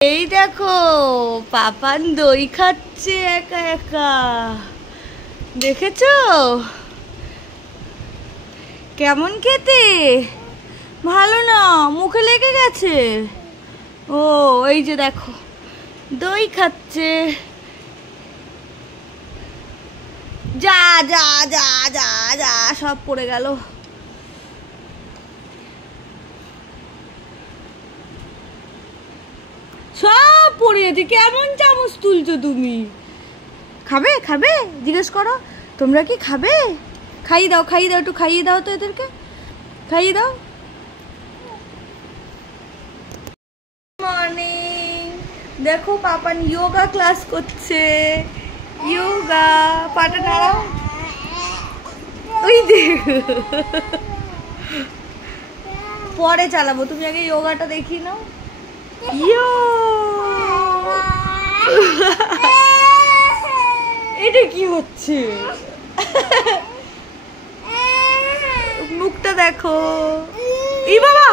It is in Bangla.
এই দেখো পাপান দই খাচ্ছে একা একা, দেখেছো কেমন খেতে? ভালো না, মুখে লেগে গেছে। ও এই যে দেখো দই খাচ্ছে। যা যা যা যা যা সব পড়ে গেল। সব পড়ে আছে, কেমন চামচ তুলছো তুমি? খাবে খাবে জিজ্ঞেস করো, তোমরা কি খাবে? খাইয়ে দাও খাইয়ে দাও, একটু খাইয়ে দাও তো এদেরকে, খাইয়ে দাও। মর্নিং, দেখো পাপান যোগা ক্লাস করছে। যোগা, পাটা নাড়াও। ওই দেখো পরে চালাবো, তুমি আগে যোগাটা দেখিয়ে নাও। এটা কি হচ্ছে? মুখটা দেখো। এই বাবা